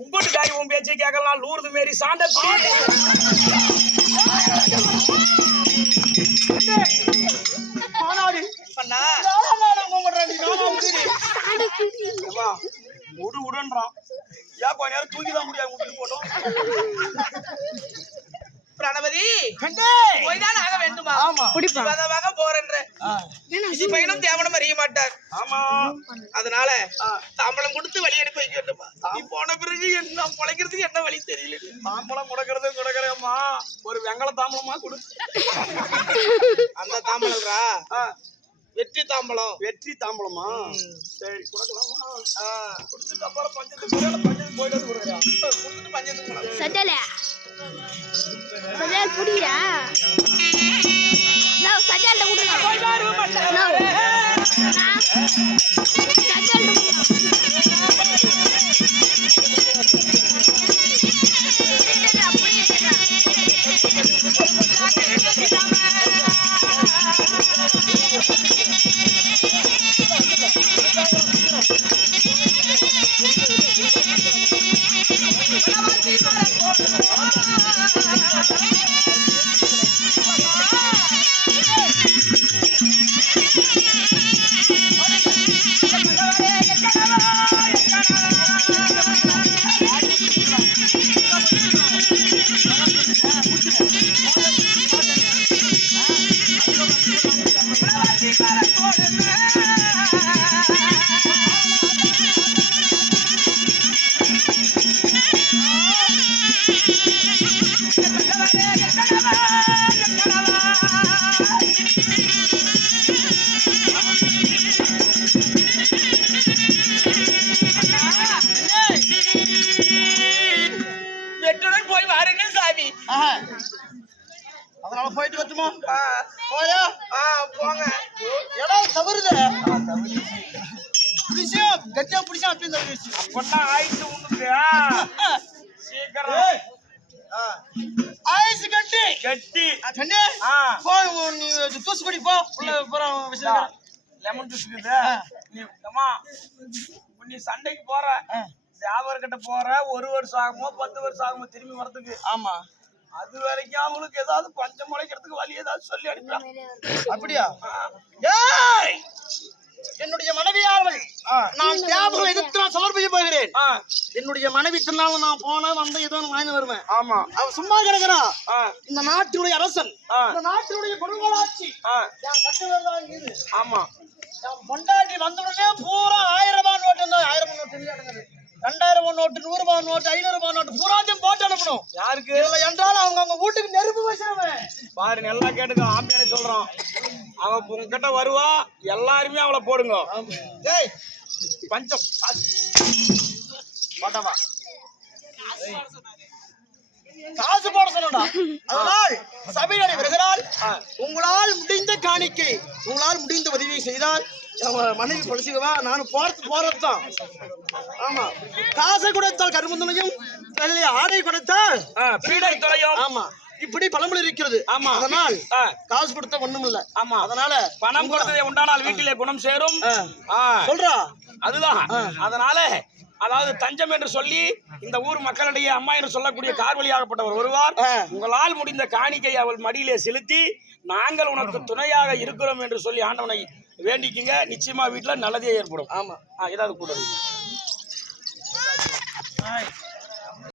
உங்கட்டு காய் உன் பேச்சு கேட்கலாம் லூர்து மாரி சாண்ட உடுன்றான் ஏன் கொஞ்ச நேரம் தூக்கிதான் முடியாது விட்டுட்டு போட்டோம். பிரணபதி போய்தான் ஆக வேண்டுமா? போறேன்ற பையனும் தேவனம் அறிய மாட்டார். ஆமா, அதனால தாம்பளம் கொடுத்து வழி அனுப்பி வைக்க வேண்டுமா? நீ போன பிறகு என்ன பொழைக்கிறதுக்கு என்ன வழி தெரியல. தாம்பளம் கொடுக்கறேம்மா, ஒரு வெங்கல தாம்பளமா கொடு. அந்த தாம்பளம்ரா வெற்றி தாம்பளம். வெற்றி தாம்பளமா? சரி கொடுக்கலாமா? கொடுத்துட்டு அப்புறம் பஞ்சத்துக்கு போயிட்டு கொடுக்குறேன். கொடுத்துட்டு பஞ்சத்துக்கு சஜல சஜல் புடியா நோ சஜல் கொடுங்க நோ சஜல் அதனால போயிட்டு வரட்டுமா? போயா போங்க. இடம் தவறுது. புடிச்சோம் கட்டியா புடிச்சோம் அப்படின்னு அப்பதான் ஆயிட்டு உனக்கு சீக்கிரம் ஆயிசு கட்டி கட்டி அண்ணே போ நீ ஜூஸ் குடி போ உள்ள போறோம் விஷயம் லெமன் ஜூஸ் இருக்குது. நீ சண்டைக்கு போற வியாபாரக்கிட்ட போற 1 வருஷம் ஆகுமோ 10 வருஷம் ஆகுமோ திரும்பி வரதுக்கு. ஆமா, அது வரைக்கும் அவங்களுக்கு ஏதாவது பஞ்சம் முளைக்கிறதுக்கு வழி ஏதாவது சொல்லி அனுப்பலாம். அப்படியா? என்னுடைய மனைவியாளர்கள் நான் தியாகங்களை எதிர்த்து நான் சமர்ப்பிக்க போகிறேன். என்னுடைய மனைவி தின்னாலும் நான் போன வந்த ஏதோ வாங்கி வருவேன். ஆமா, அவ சும்மா கிடக்குறா. இந்த நாட்டுடைய அரசன், இந்த நாட்டுடைய கொடுங்கோலாட்சி கட்டுவதுதான். ஆமா, பொண்டாட்டி வந்தவுடனே பூரா 1000 ரூபாய் நோட்டு இருந்தா 1000 நோட்டு 2000 நோட்டு 100 ரூபாய் நோட்டு 500 ரூபாய் நோட்டு பூராத்தையும் போட்டு அனுப்பணும். யாருக்கு இல்லை என்றால் அவங்க வீட்டுக்கு நெருப்பு வச்சிருவேன். பாரு நல்லா கேட்டுக்க, ஆம்பியானே சொல்றான். அவ உங்ககிட்ட வருவா, எல்லாருமே அவளை போடுங்க. பஞ்சம் போட்டவா காசு போட சொன்னா. அதனால் சபையிலே வருகிறாள். உங்களால் முடிந்த காணிக்கை, உங்களால் முடிந்த உதவியை செய்தால் மனைவி பொழிச்சுக்குவா. நானும் போறதுதான். ஆமா, காசை கொடுத்தால் கரும்புந்தனையும் ஆடை கொடுத்தால் பீடை துறையும். ஆமா, இப்படி பழமொழி இருக்கிறது. ஆமா, அதனால் காசு கொடுத்த ஒண்ணும் இல்ல. ஆமா, அதனால பணம் கொடுத்ததை உண்டானால் வீட்டிலே குணம் சேரும் சொல்றா. அதுதான். அதனால அதாவது தஞ்சம் என்று சொல்லி இந்த ஊர் மக்களிடையே அம்மா என்று சொல்லக்கூடிய கார்வழியாகப்பட்டவர் வருவார். உங்களால் முடிந்த காணிக்கை அவள் மடியிலே செலுத்தி நாங்கள் உனக்கு துணையாக இருக்கிறோம் என்று சொல்லி ஆண்டவனை வேண்டிக்குங்க. நிச்சயமா வீட்டுல நல்லதே ஏற்படும். ஆமா, ஏதாவது கூட